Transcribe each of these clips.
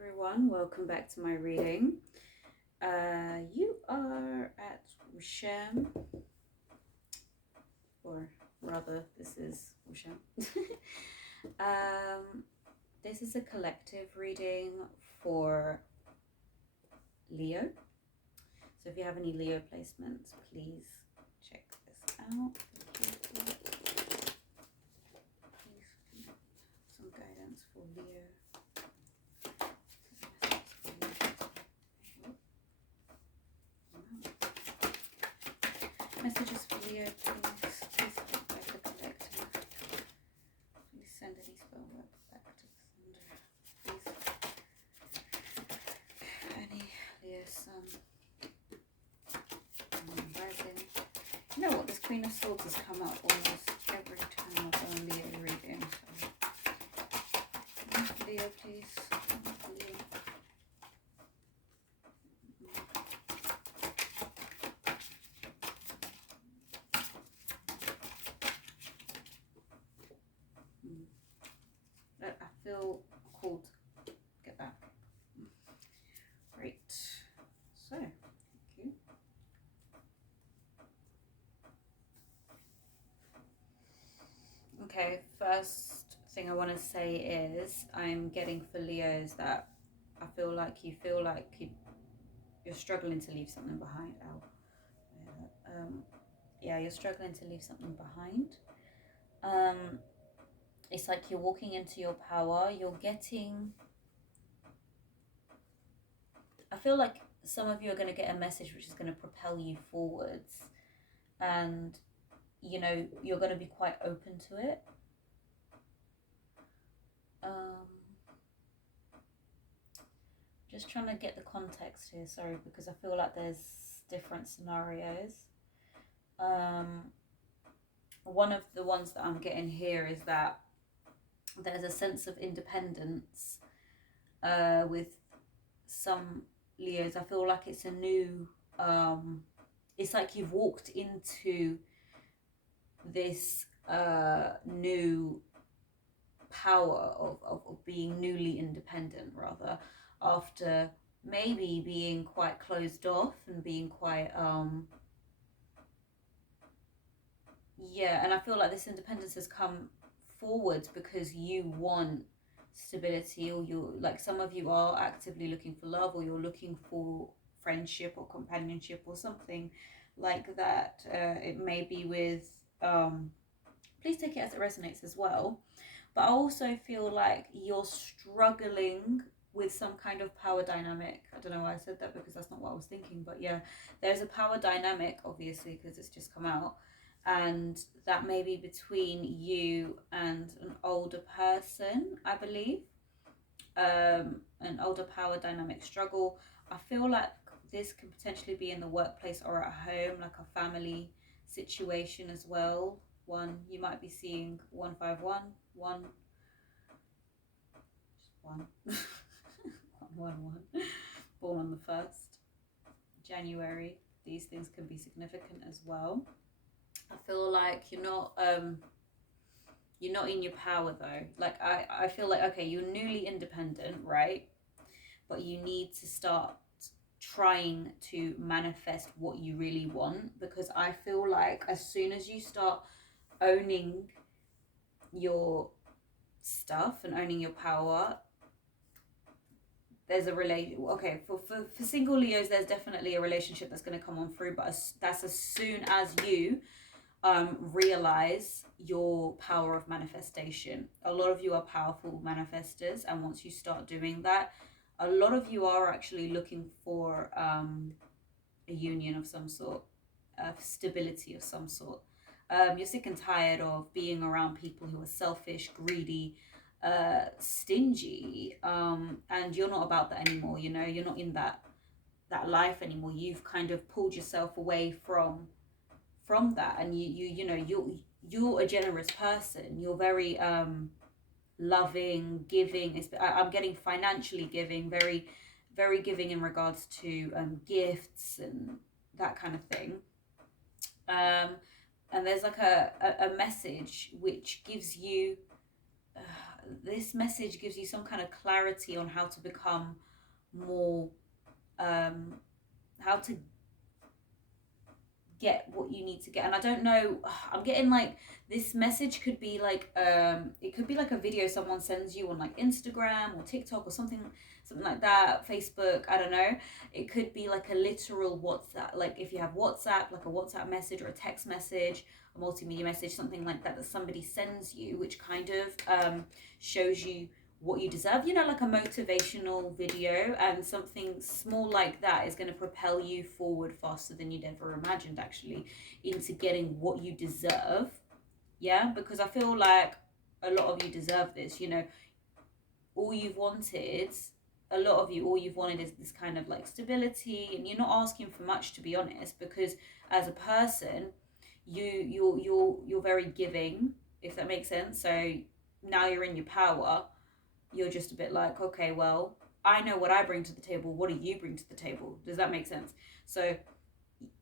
everyone, welcome back to my reading. You are at WCHEM, or rather, this is WCHEM. This is a collective reading for Leo. So if you have any Leo placements, please check this out. Please some guidance for Leo. Messages for Leo, please. Please help by the collective. Please send any spell work back to the sender. Please. Any Leo sun. Rising. You know what? This Queen of Swords has come up almost every time I've done a Leo reading. So. Leo, please. Leo. I feel called to get back. Great. So, thank you. Okay, first thing I want to say is I'm getting for Leos that I feel like you're struggling to leave something behind. Yeah, you're struggling to leave something behind. It's like you're walking into your power. You're getting. I feel like some of you are going to get a message which is going to propel you forwards, and you know you're going to be quite open to it. Just trying to get the context here, sorry, because I feel like there's different scenarios. One of the ones that I'm getting here is that there's a sense of independence with some Leos. I feel like it's a new, it's like you've walked into this new power of being newly independent, rather, after maybe being quite closed off and being quite yeah, and I feel like this independence has come forward because you want stability, or you're like, some of you are actively looking for love, or you're looking for friendship or companionship or something like that. It may be with please take it as it resonates as well. But I also feel like you're struggling with some kind of power dynamic. I don't know why I said that, because that's not what I was thinking. But yeah, there's a power dynamic, obviously, because it's just come out. And that may be between you and an older person, I believe. An older power dynamic struggle. I feel like this can potentially be in the workplace or at home, like a family situation as well. You might be seeing 151, one, born on the 1st January. These things can be significant as well. I feel like you're not in your power though. Like I feel like, okay, you're newly independent, right? But you need to start trying to manifest what you really want, because I feel like as soon as you start owning your stuff and owning your power, there's a okay, for single Leos, there's definitely a relationship that's going to come on through, but that's as soon as you realize your power of manifestation. A lot of you are powerful manifestors, and once you start doing that, a lot of you are actually looking for a union of some sort, stability of some sort. You're sick and tired of being around people who are selfish, greedy, stingy, and you're not about that anymore. You know, you're not in that life anymore. You've kind of pulled yourself away from that, and you're a generous person. You're very loving, giving. I'm getting financially giving, very very giving in regards to gifts and that kind of thing. And there's like a message which gives you this message gives you some kind of clarity on how to become more, how to get what you need to get. And I don't know, I'm getting like, this message could be like, it could be like a video someone sends you on like Instagram or TikTok or something like that, Facebook, I don't know. It could be like a literal WhatsApp, like if you have WhatsApp, like a WhatsApp message or a text message, a multimedia message, something like that somebody sends you, which kind of shows you what you deserve, you know, like a motivational video. And something small like that is going to propel you forward faster than you'd ever imagined, actually, into getting what you deserve. Yeah, because I feel like a lot of you deserve this, you know. All you've wanted, a lot of you, all you've wanted is this kind of like stability, and you're not asking for much, to be honest, because as a person, you're very giving, if that makes sense. So now you're in your power. You're just a bit like, okay, well, I know what I bring to the table. What do you bring to the table? Does that make sense? So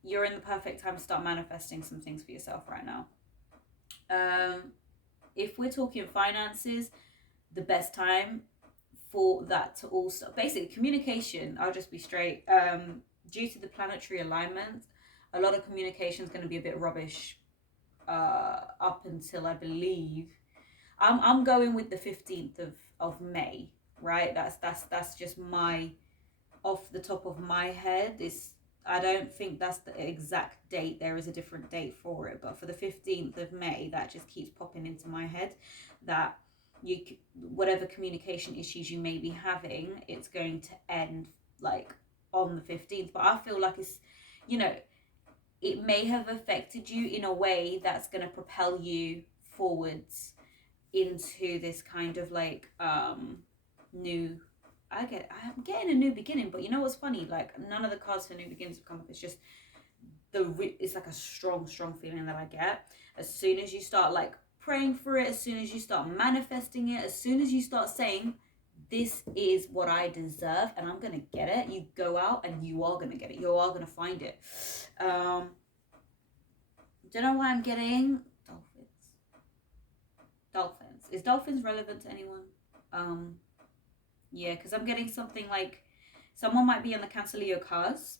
you're in the perfect time to start manifesting some things for yourself right now. If we're talking finances, the best time for that to all start, basically communication, I'll just be straight, due to the planetary alignment, a lot of communication is going to be a bit rubbish up until, I believe, I'm going with the 15th of May, right? That's just my, off the top of my head. I don't think that's the exact date. There is a different date for it, but for the 15th of May, that just keeps popping into my head, that whatever communication issues you may be having, it's going to end like on the 15th. But I feel like it's, you know, it may have affected you in a way that's going to propel you forwards into this kind of like new, I'm getting a new beginning. But you know what's funny, like none of the cards for new beginnings have come up. It's just it's like a strong feeling that I get as soon as you start like praying for it, as soon as you start manifesting it, as soon as you start saying, this is what I deserve and I'm gonna get it. You go out and you are gonna get it. You are gonna find it. Don't know why I'm getting dolphins. Is dolphins relevant to anyone? Yeah, because I'm getting something like someone might be on the Cancer Leo cusp.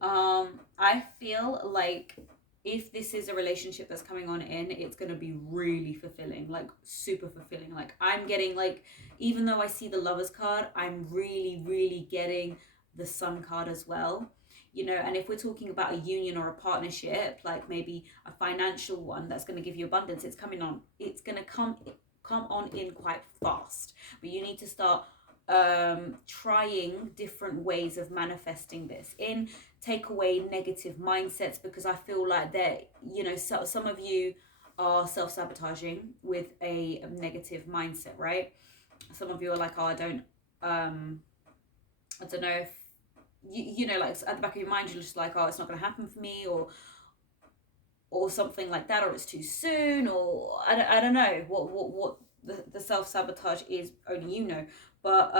I feel like if this is a relationship that's coming on in, it's going to be really fulfilling, like super fulfilling. Like I'm getting like, even though I see the Lovers card, I'm really getting the Sun card as well. You know, and if we're talking about a union or a partnership, like maybe a financial one that's going to give you abundance, it's coming on. It's going to come on in quite fast. But you need to start trying different ways of manifesting this. Take away negative mindsets, because I feel like that, you know, some of you are self-sabotaging with a negative mindset, right? Some of you are like, oh, I don't know if you know, like at the back of your mind you're just like, oh, it's not going to happen for me, or something like that, or it's too soon, or I don't know what the self-sabotage is, only you know. But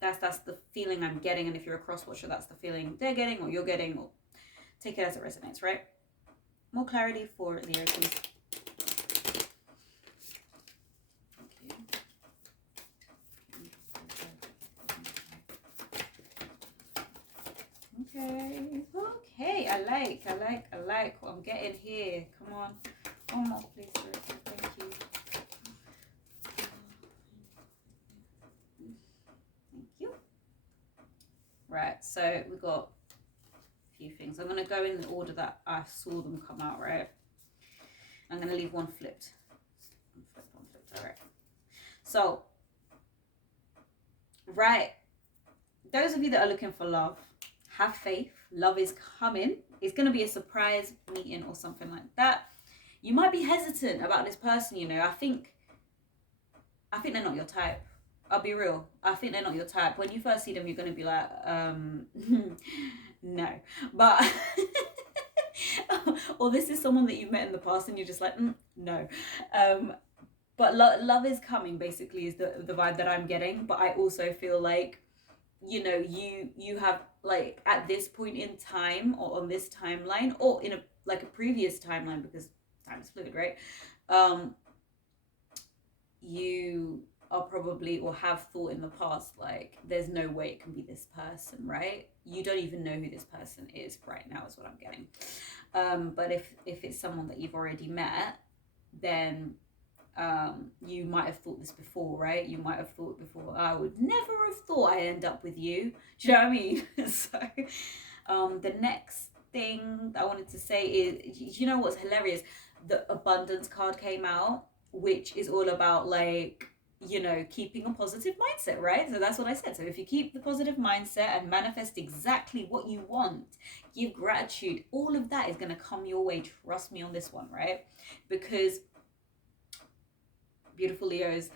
that's the feeling I'm getting, and if you're a cross-watcher, that's the feeling they're getting or you're getting, or take it as it resonates, right? More clarity for Leo, please. Okay, I like what I'm getting here. Come on, one more please, thank you. Thank you. Right, so we got a few things. I'm going to go in the order that I saw them come out, right? I'm going to leave one flipped. One flipped, all right. So, right, those of you that are looking for love, have faith. Love is coming. It's going to be a surprise meeting or something like that. You might be hesitant about this person, you know. I think they're not your type. I'll be real. I think they're not your type. When you first see them, you're going to be like, no. But, or this is someone that you've met in the past and you're just like, no. But love is coming, basically, is the vibe that I'm getting. But I also feel like, you know, you have, like, at this point in time, or on this timeline, or in a previous timeline, because time is fluid, right? you are probably, or have thought in the past, like, there's no way it can be this person, right? You don't even know who this person is right now, is what I'm getting. But if it's someone that you've already met, then you might have thought this before, right? You might have thought before, I would never have thought I'd end up with you. Do you know what I mean? So the next thing I wanted to say is, you know what's hilarious? The abundance card came out, which is all about, like, you know, keeping a positive mindset, right? So that's what I said. So if you keep the positive mindset and manifest exactly what you want, give gratitude, all of that is going to come your way. Trust me on this one, right? Because, beautiful Leos,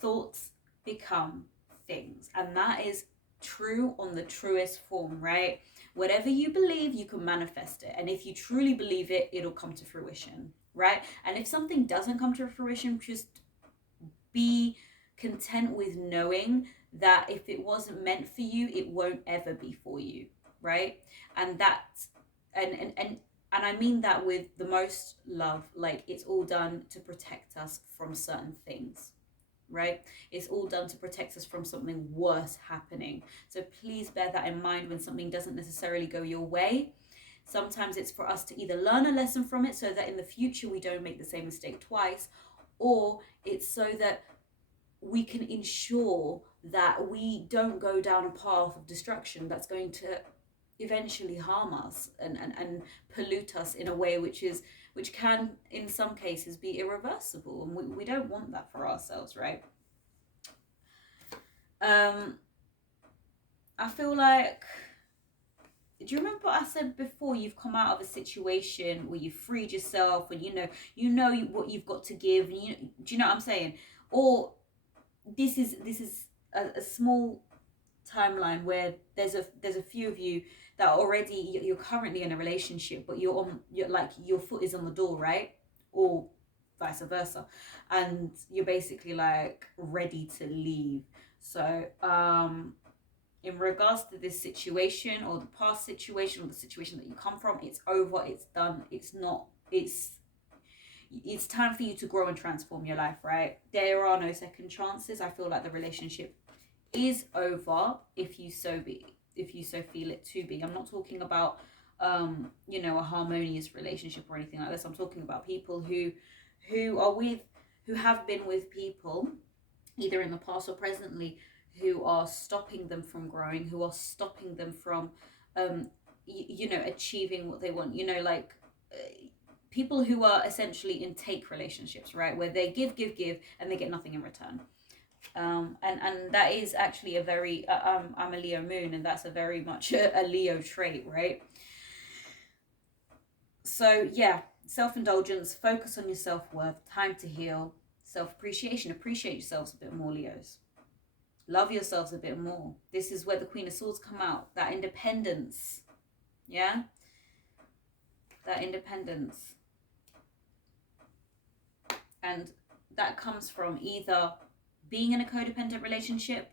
thoughts become things, and that is true on the truest form, right? Whatever you believe, you can manifest it, and if you truly believe it, it'll come to fruition, right? And if something doesn't come to fruition, just be content with knowing that if it wasn't meant for you, it won't ever be for you, right? And that's and I mean that with the most love. Like, it's all done to protect us from certain things, right? It's all done to protect us from something worse happening. So please bear that in mind when something doesn't necessarily go your way. Sometimes it's for us to either learn a lesson from it so that in the future we don't make the same mistake twice, or it's so that we can ensure that we don't go down a path of destruction that's going to eventually harm us and pollute us in a way which can in some cases be irreversible, and we don't want that for ourselves, right? I feel like, do you remember what I said before? You've come out of a situation where you've freed yourself, and you know what you've got to give, and do you know what I'm saying? Or this is a small timeline where there's a few of you that are already, you're currently in a relationship, but you're like, your foot is on the door, right? Or vice versa, and you're basically like ready to leave. So in regards to this situation, or the past situation, or the situation that you come from, it's over, it's done, it's time for you to grow and transform your life, right? There are no second chances. I feel like the relationship is over if you so feel it to be. I'm not talking about a harmonious relationship or anything like this. I'm talking about people who have been with people either in the past or presently who are stopping them from growing, who are stopping them from achieving what they want, people who are essentially in take relationships, right, where they give and they get nothing in return. And that is actually a very I'm a Leo moon, and that's a very much a Leo trait, right? So yeah, self-indulgence, focus on your self-worth, time to heal, self-appreciation, appreciate yourselves a bit more, Leos. Love yourselves a bit more. This is where the Queen of Swords come out, that independence. Yeah, that independence. And that comes from either being in a codependent relationship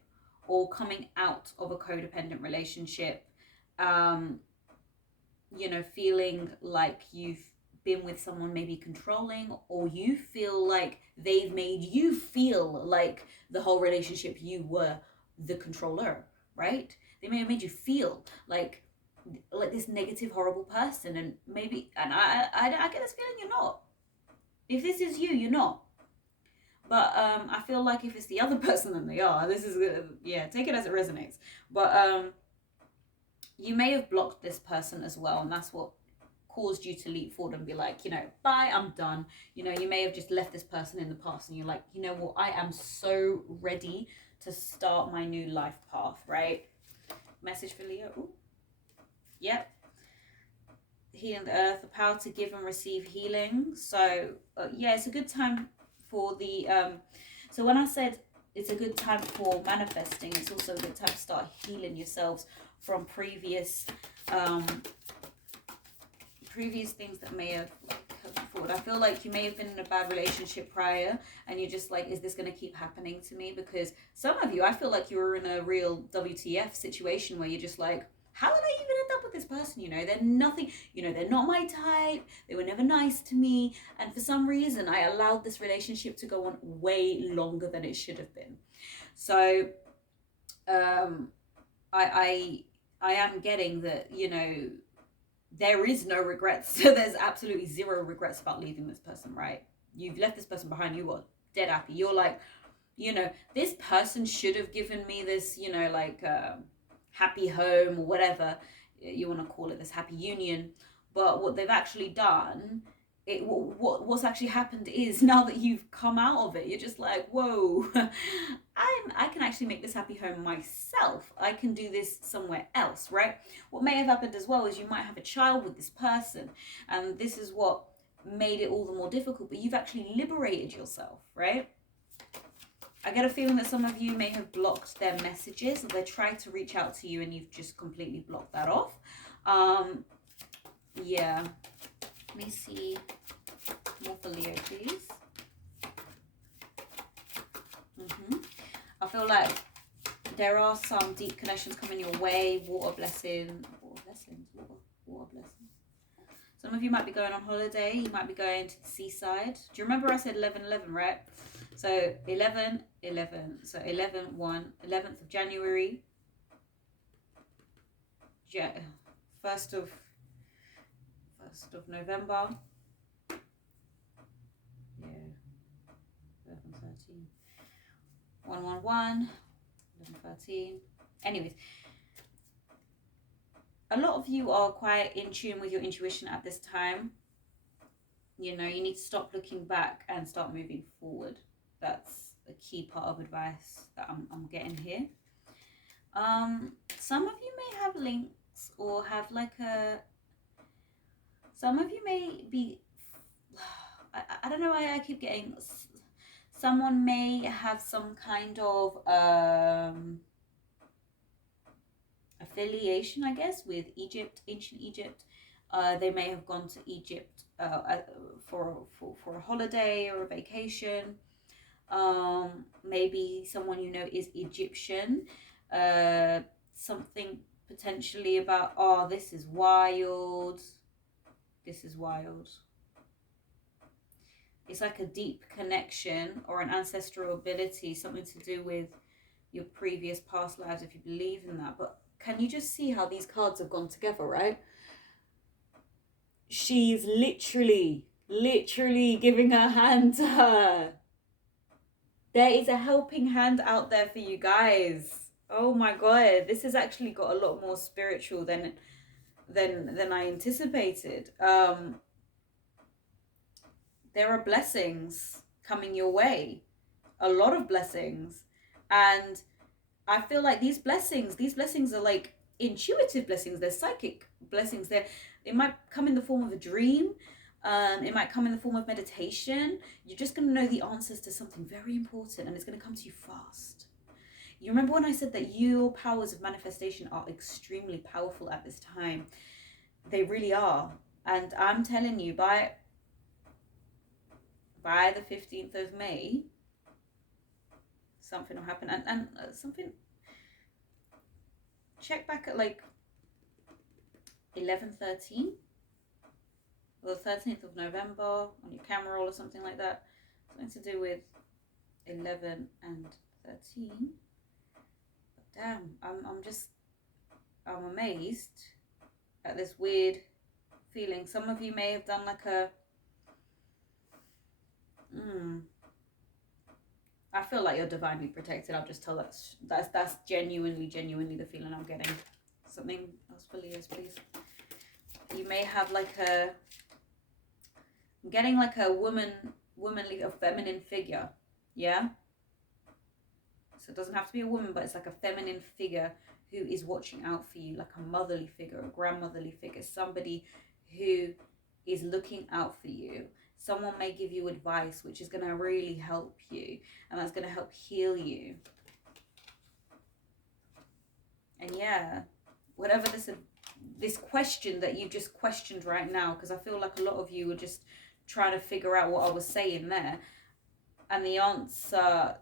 or coming out of a codependent relationship, feeling like you've been with someone maybe controlling, or you feel like they've made you feel like the whole relationship you were the controller, right? They may have made you feel like this negative, horrible person, and I get this feeling you're not. If this is you, you're not. But I feel like if it's the other person, then they are. This is, take it as it resonates. But you may have blocked this person as well, and that's what caused you to leap forward and be like, bye, I'm done. You may have just left this person in the past, and you're like, you know what, I am so ready to start my new life path, right? Message for Leo. Ooh. Yep. Healing the earth, the power to give and receive healing. So it's a good time for the so when I said it's a good time for manifesting, it's also a good time to start healing yourselves from previous things that may have come forward. I feel like you may have been in a bad relationship prior, and you're just like, is this going to keep happening to me? Because some of you, I feel like you were in a real WTF situation where you're just like, how did I even end up with this person, they're nothing, they're not my type, they were never nice to me, and for some reason I allowed this relationship to go on way longer than it should have been. So I am getting that, there is no regrets. So there's absolutely zero regrets about leaving this person, right? You've left this person behind, you are dead happy. You're like, this person should have given me this, happy home or whatever you want to call it, this happy union. But what they've actually done, what's actually happened is, now that you've come out of it, you're just like, whoa, I can actually make this happy home myself. I can do this somewhere else, right? What may have happened as well is you might have a child with this person, and this is what made it all the more difficult, but you've actually liberated yourself, right? I get a feeling that some of you may have blocked their messages, or they tried to reach out to you and you've just completely blocked that off. Yeah. Let me see more for Leo, please. I feel like there are some deep connections coming your way. Water blessings. Some of you might be going on holiday. You might be going to the seaside. Do you remember I said 11/11, right? So 11/11. So 11th of January. 1st of November. Yeah. 11/13. 1/11. 11/13. Anyways, a lot of you are quite in tune with your intuition at this time. You need to stop looking back and start moving forward. That's a key part of advice that I'm getting here. Some of you may have links or have some of you may be, I don't know why I keep getting, someone may have some kind of affiliation, I guess, with Egypt, ancient Egypt. They may have gone to Egypt for a holiday or a vacation. Maybe someone is Egyptian. Something potentially about, this is wild. This is wild. It's like a deep connection or an ancestral ability, something to do with your previous past lives, if you believe in that. But can you just see how these cards have gone together, right? She's literally giving her hand to her. There is a helping hand out there for you guys. Oh my God, this has actually got a lot more spiritual than I anticipated. There are blessings coming your way, a lot of blessings, and I feel like these blessings are like intuitive blessings. They're psychic blessings. It might come in the form of a dream. It might come in the form of meditation. You're just going to know the answers to something very important, and it's going to come to you fast. You remember when I said that your powers of manifestation are extremely powerful at this time? They really are. And I'm telling you, by the 15th of May, something will happen. And something, check back at like 11/13 or the 13th of November on your camera roll or something like that. Something to do with 11 and 13. But damn, I'm amazed at this weird feeling. Some of you may have done like a I feel like you're divinely protected. I'll just tell that's genuinely the feeling I'm getting. Something else for Leos, please. You may have like I'm getting like a womanly, a feminine figure. Yeah. So it doesn't have to be a woman, but it's like a feminine figure who is watching out for you, like a motherly figure, a grandmotherly figure, somebody who is looking out for you. Someone may give you advice, which is going to really help you, and that's going to help heal you. And yeah, whatever this question that you just questioned right now, because I feel like a lot of you were just trying to figure out what I was saying there, and the answer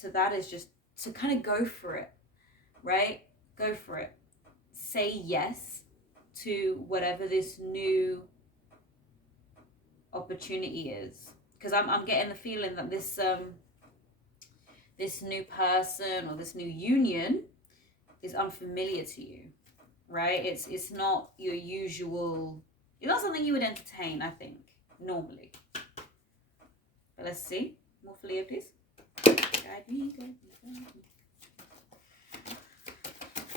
to that is just to kind of go for it, right? Go for it. Say yes to whatever this new opportunity is, because I'm getting the feeling that this new person or this new union is unfamiliar to you, right? It's not your usual, it's not something you would entertain, I think, normally. But let's see. More for Leo, please. Guide me, guide me, guide me.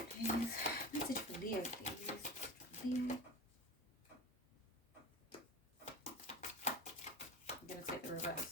Please. Message for Leo, please. Leo. I'm going to take the reverse.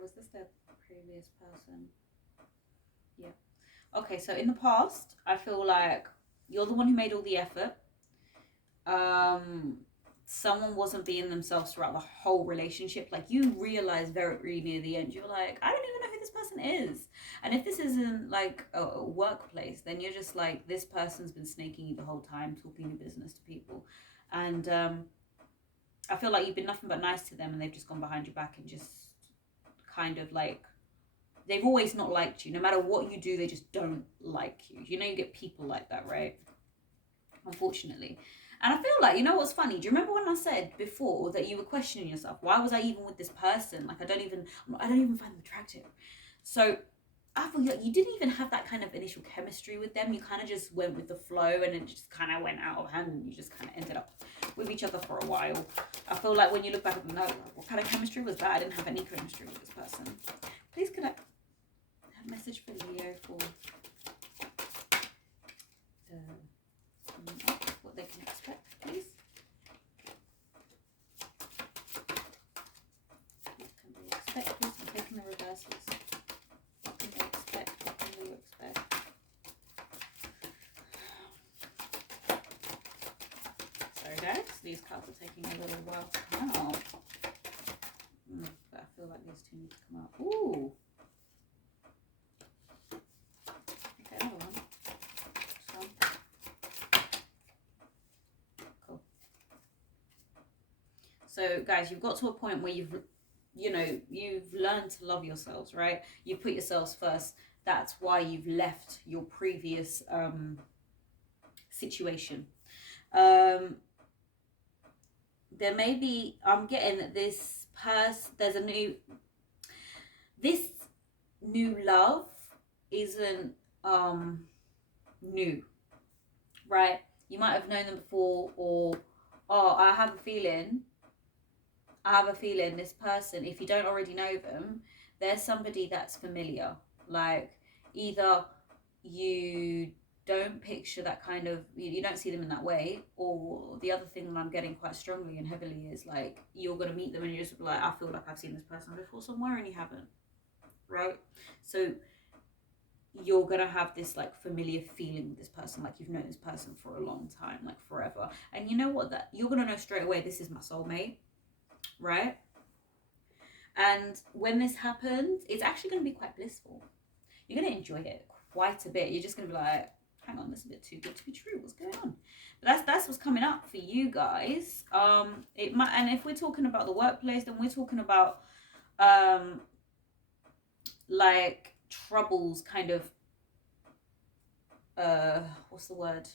Was this the previous person? Yeah. Okay, so in the past, I feel like you're the one who made all the effort. Someone wasn't being themselves throughout the whole relationship. Like, you realize very near the end, you're like, I don't even know who this person is. And if this isn't like a workplace, then you're just like, this person's been snaking you the whole time, talking your business to people. And I feel like you've been nothing but nice to them, and they've just gone behind your back and just kind of like, they've always not liked you. No matter what you do, they just don't like you. You know, you get people like that, right? Unfortunately. And I feel like, you know what's funny? Do you remember when I said before that you were questioning yourself? Why was I even with this person? Like, I don't even find them attractive. So I feel like you didn't even have that kind of initial chemistry with them. You kind of just went with the flow, and it just kind of went out of hand, and you just kind of ended up with each other for a while. I feel like when you look back at the note, what kind of chemistry was that? I didn't have any chemistry with this person. Please could I have a message for Leo for what they can expect, please? What can they expect, please? I'm taking the reverses. What can they expect? What can they expect? Sorry guys, these cards are taking a little while to come out. But I feel like these two need to come out. Ooh! Okay, another one. This one. Cool. So guys, you've got to a point where you've learned to love yourselves, right? You put yourselves first. That's why you've left your previous situation. There may be, I'm getting that this new love isn't new, right? You might have known them before, or I have a feeling this person, if you don't already know them, there's somebody that's familiar. Like, either you don't picture that kind of, you don't see them in that way, or the other thing that I'm getting quite strongly and heavily is like, you're going to meet them and you're just like, I feel like I've seen this person before somewhere, and you haven't, right? So you're going to have this like familiar feeling with this person, like you've known this person for a long time, like forever. And you know what, that you're going to know straight away, this is my soulmate, right? And when this happens, it's actually going to be quite blissful. You're going to enjoy it quite a bit. You're just going to be like, hang on, this is a bit too good to be true. What's going on? But that's what's coming up for you guys. It might, and if we're talking about the workplace, then we're talking about like troubles, kind of what's the word?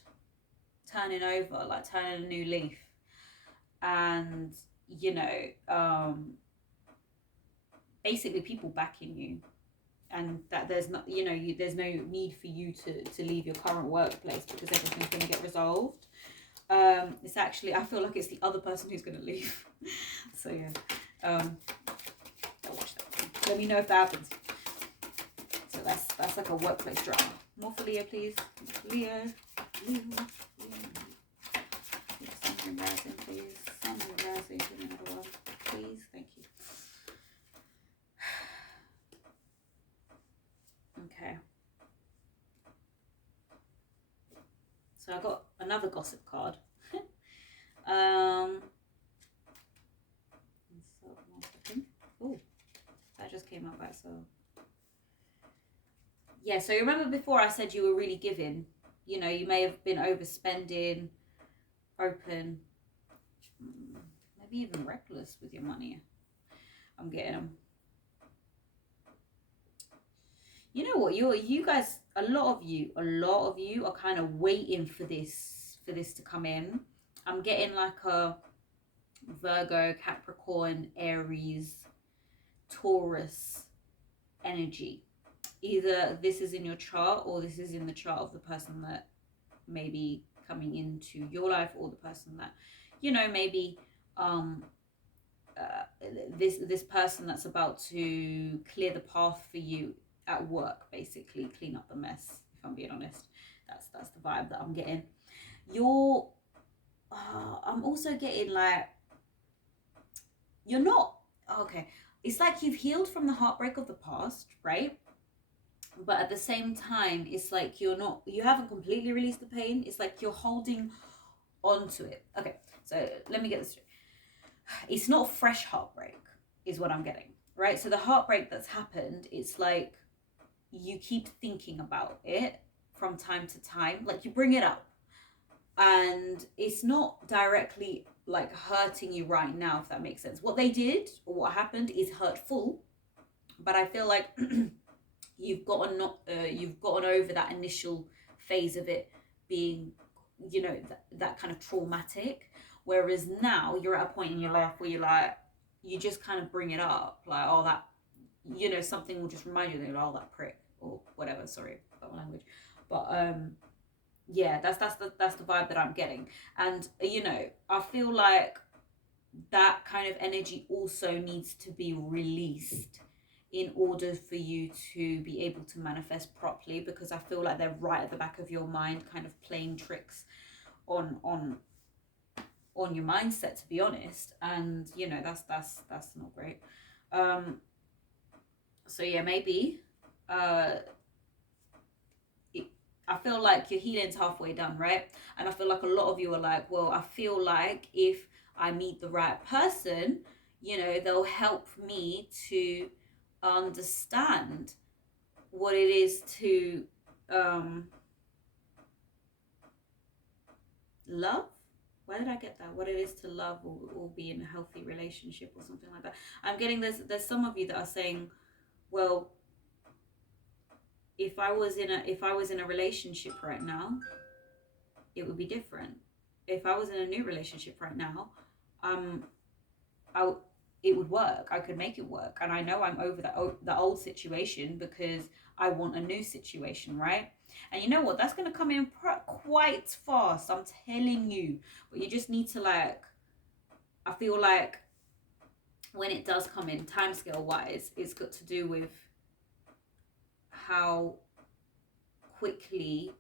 Turning over, like turning a new leaf, and basically people backing you. And that there's not, there's no need for you to leave your current workplace because everything's going to get resolved. It's actually, I feel like it's the other person who's going to leave. So yeah, I'll watch that. Let me know if that happens. So that's like a workplace drama. More for Leo, please. Leo. Sun and rising, please. Sun and rising. Give me another one, please. Thank you. Okay. So I got another gossip card. Oh, that just came out by itself. Yeah, so you remember before I said you were really giving. You know, you may have been overspending, open, maybe even reckless with your money. I'm getting them. You know what? You guys, a lot of you are kind of waiting for this to come in. I'm getting like a Virgo, Capricorn, Aries, Taurus energy. Either this is in your chart or this is in the chart of the person that may be coming into your life, or the person that, you know, maybe um this person that's about to clear the path for you at work, basically clean up the mess. If I'm being honest, that's the vibe that I'm getting. You're I'm also getting like you're not okay. It's like you've healed from the heartbreak of the past, right? But at the same time, it's like you haven't completely released the pain. It's like you're holding on to it. Okay, so let me get this straight. It's not fresh heartbreak, is what I'm getting, right? So the heartbreak that's happened, it's like you keep thinking about it from time to time, like you bring it up, and it's not directly like hurting you right now, if that makes sense. What they did or what happened is hurtful, but I feel like you've gotten over that initial phase of it being, you know, that kind of traumatic. Whereas now you're at a point in your life where you're like, you just kind of bring it up, like, oh, that, you know, something will just remind you that, oh, that prick or whatever. Sorry about my language, but yeah, that's the vibe that I'm getting. And you know, I feel like that kind of energy also needs to be released in order for you to be able to manifest properly, because I feel like they're right at the back of your mind, kind of playing tricks on your mindset, to be honest. And you know, that's not great. So yeah, maybe I feel like your healing's halfway done, right? And I feel like a lot of you are like, well, I feel like if I meet the right person, you know, they'll help me to understand what it is to love. Why did I get that? What it is to love, or be in a healthy relationship or something like that. I'm getting there's some of you that are saying, well, if I was in a relationship right now, it would be different. If I was in a new relationship right now, I it would work. I could make it work, and I know I'm over the old situation because I want a new situation, right? And you know what? That's gonna come in quite fast. I'm telling you. But you just need to like. I feel like when it does come in, timescale wise, it's got to do with how quickly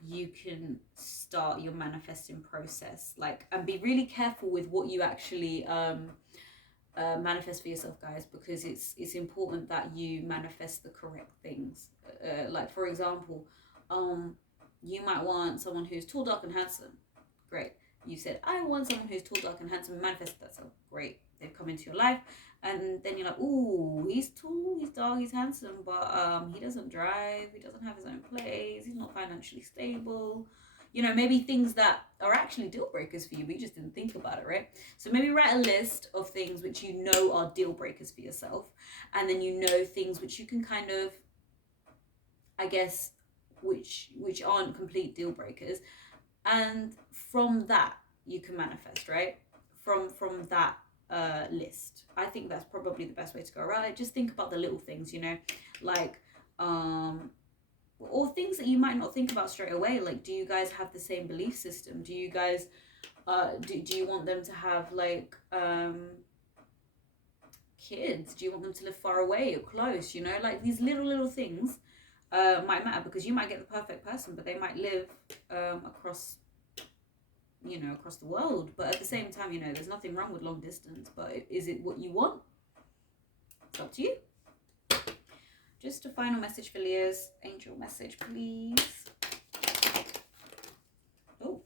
you can start your manifesting process, like, and be really careful with what you actually manifest for yourself, guys, because it's important that you manifest the correct things. Like, for example, you might want someone who's tall, dark, and handsome. Great. You said, I want someone who's tall, dark, and handsome, and manifest that. So great, they've come into your life, and then you're like, ooh, he's tall, he's dark, he's handsome, but he doesn't drive, he doesn't have his own place, he's not financially stable. You know, maybe things that are actually deal breakers for you, but you just didn't think about it, right? So maybe write a list of things which you know are deal breakers for yourself, and then you know things which you can kind of, I guess, which aren't complete deal breakers, and from that you can manifest, right? From that list. I think that's probably the best way to go around it. Just think about the little things, you know, like or things that you might not think about straight away. Like, do you guys have the same belief system? Do you guys do you want them to have like kids? Do you want them to live far away or close? You know, like these little things might matter, because you might get the perfect person, but they might live across the world. But at the same time, you know, there's nothing wrong with long distance, but is it what you want? It's up to you. Just a final message for Leos. Angel message, please. Oh,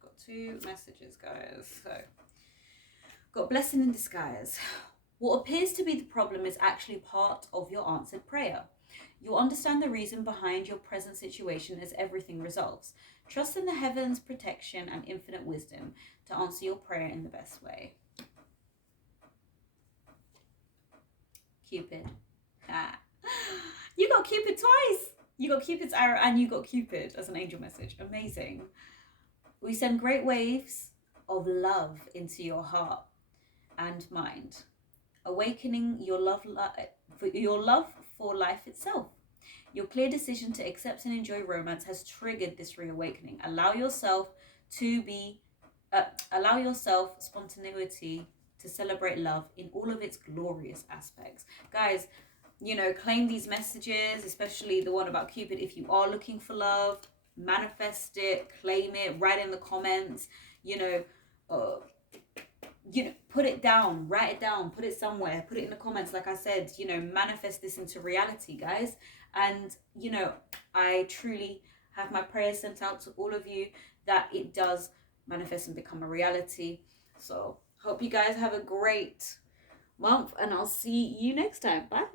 got 2 messages, guys. So got blessing in disguise. What appears to be the problem is actually part of your answered prayer. You'll understand the reason behind your present situation as everything resolves. Trust in the heavens' protection and infinite wisdom to answer your prayer in the best way. Cupid. Ah. You got Cupid twice. You got Cupid's arrow and you got Cupid as an angel message. Amazing. We send great waves of love into your heart and mind, awakening your love for life itself. Your clear decision to accept and enjoy romance has triggered this reawakening. Allow yourself spontaneity to celebrate love in all of its glorious aspects. Guys, claim these messages, especially the one about Cupid. If you are looking for love, manifest it, claim it, write in the comments, put it down, write it down, put it somewhere, put it in the comments. Like I said, manifest this into reality, guys. And, I truly have my prayers sent out to all of you that it does manifest and become a reality. So hope you guys have a great month and I'll see you next time. Bye.